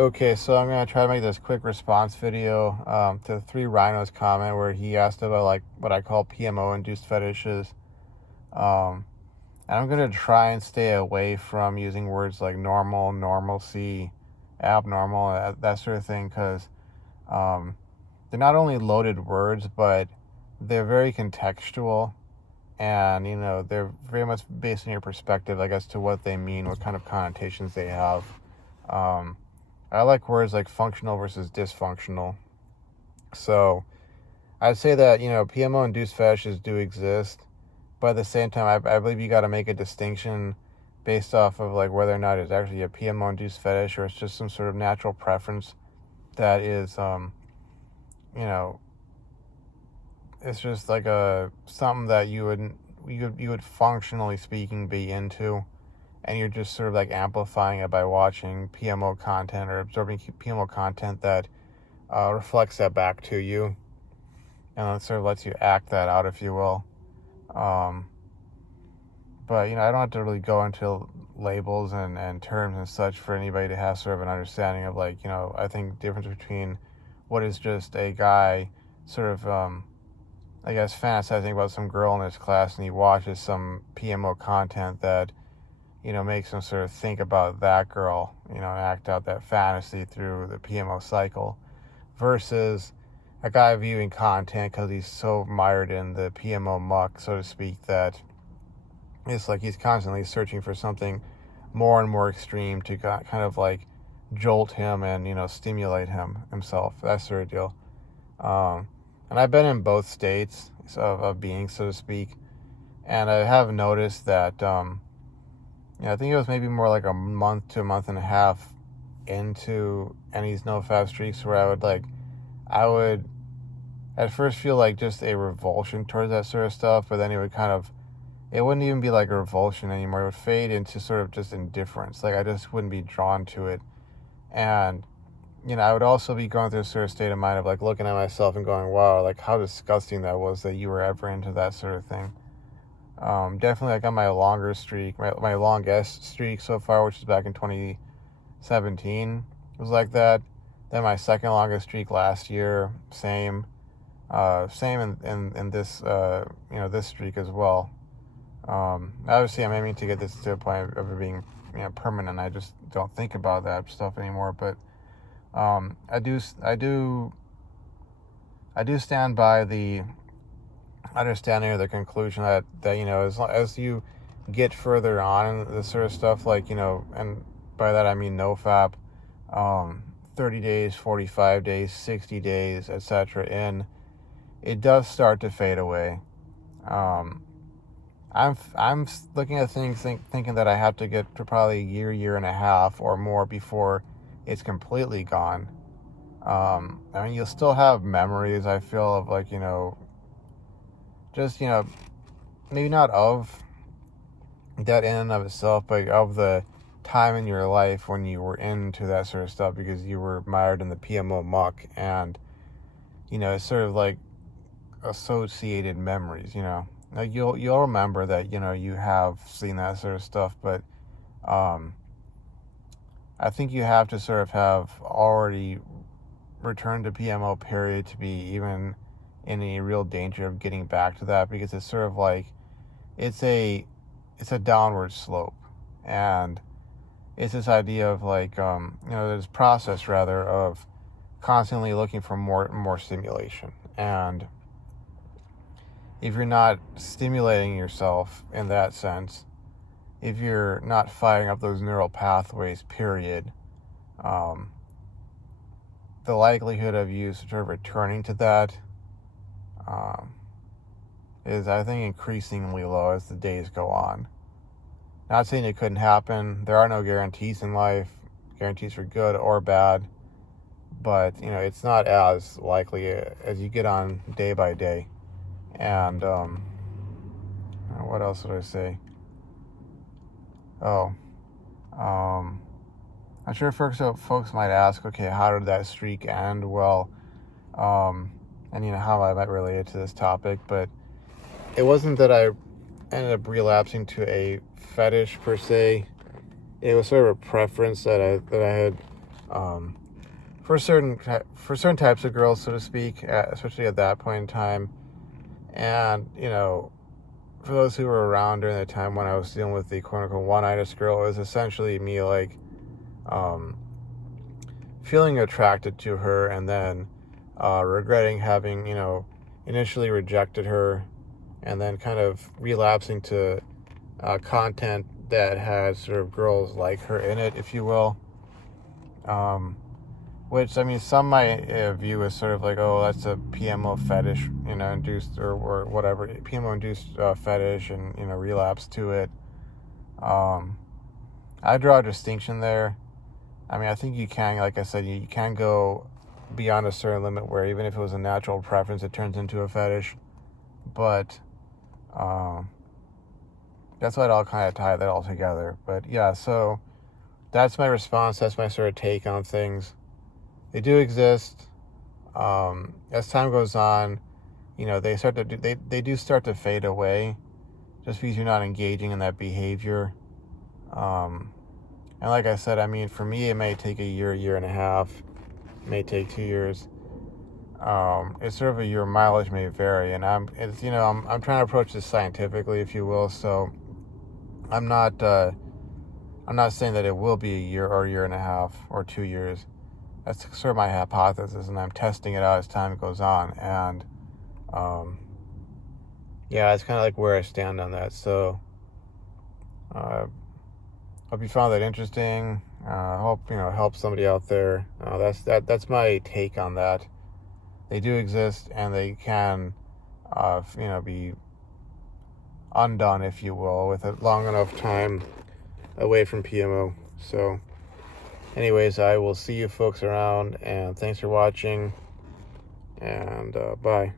Okay, so I'm gonna try to make this quick response video to Three Rhinos comment where he asked about like what I call PMO-induced fetishes. Um, and I'm gonna try and stay away from using words like normal, normalcy, abnormal, that sort of thing, because um, they're not only loaded words, but they're very contextual, and they're very much based on your perspective, like as to what they mean, what kind of connotations they have. Um, I like words like functional versus dysfunctional. So I'd say that, PMO-induced fetishes do exist, but at the same time, I believe you got to make a distinction based off of like whether or not it's actually a PMO-induced fetish or it's just some sort of natural preference that is, you know, it's just like something that you would functionally speaking be into, and you're just sort of like amplifying it by watching PMO content or absorbing PMO content that reflects that back to you, and it sort of lets you act that out, if you will. But I don't have to really go into labels and terms and such for anybody to have sort of an understanding of like, I think the difference between what is just a guy sort of I guess fantasizing about some girl in his class, and he watches some PMO content that makes him sort of think about that girl, and act out that fantasy through the PMO cycle, versus a guy viewing content because he's so mired in the PMO muck, so to speak, that it's like he's constantly searching for something more and more extreme to kind of like jolt him and, stimulate himself, that sort of deal. And I've been in both states of being, so to speak, and I have noticed that, I think it was maybe more like a month to a month and a half into any Nofap streaks where I would at first feel like just a revulsion towards that sort of stuff, but then it wouldn't even be like a revulsion anymore. It would fade into sort of just indifference. Like I just wouldn't be drawn to it. And, I would also be going through a sort of state of mind of like looking at myself and going, wow, like how disgusting that was that you were ever into that sort of thing. Definitely like on my longer streak, my longest streak so far, which is back in 2017, was like that. Then my second longest streak last year, same in this, this streak as well. Obviously I'm aiming to get this to a point of it being, permanent. I just don't think about that stuff anymore, but, I do stand by the understanding or the conclusion that as you get further on in this sort of stuff, like, and by that I mean Nofap, 30 days, 45 days, 60 days, etc. in, it does start to fade away. I'm looking at things thinking that I have to get to probably a year and a half or more before it's completely gone. I mean, you'll still have memories, I feel, of like, just, maybe not of that in and of itself, but of the time in your life when you were into that sort of stuff because you were mired in the PMO muck, and, it's sort of like associated memories, Like you'll remember that, you have seen that sort of stuff, but I think you have to sort of have already returned to PMO period to be even in any real danger of getting back to that, because it's sort of like it's a downward slope, and it's this idea of like this process rather of constantly looking for more and more stimulation, and if you're not stimulating yourself in that sense, if you're not firing up those neural pathways, period, the likelihood of you sort of returning to that is, I think, increasingly low as the days go on. Not saying it couldn't happen. There are no guarantees in life, guarantees for good or bad, but, it's not as likely as you get on day by day. And what else would I say? I'm sure folks might ask, okay, how did that streak end? Well, and how I might relate it to this topic, but it wasn't that I ended up relapsing to a fetish per se. It was sort of a preference that I had for certain types of girls, so to speak, especially at that point in time. And, for those who were around during the time when I was dealing with the quote-unquote one-itis girl, it was essentially me, like, feeling attracted to her and then regretting having, initially rejected her, and then kind of relapsing to content that had sort of girls like her in it, if you will. Which, I mean, some might view as sort of like, oh, that's a PMO fetish, induced or whatever, PMO-induced fetish, and, relapse to it. I draw a distinction there. I mean, I think you can, like I said, you can go beyond a certain limit where even if it was a natural preference, it turns into a fetish. But that's why I'll kind of tie that all together. But yeah, so that's my response. That's my sort of take on things. They do exist. As time goes on, they do start to fade away, just because you're not engaging in that behavior. And like I said, I mean, for me, it may take a year and a half. It may take 2 years. It's sort of your mileage may vary, and I'm trying to approach this scientifically, if you will. So I'm not saying that it will be a year or a year and a half or 2 years. That's sort of my hypothesis, and I'm testing it out as time goes on. And yeah, it's kind of like where I stand on that. So hope you found that interesting. Hope help somebody out there. That's my take on that. They do exist, and they can be undone, if you will, with a long enough time away from PMO. So anyways, I will see you folks around, and thanks for watching, and bye.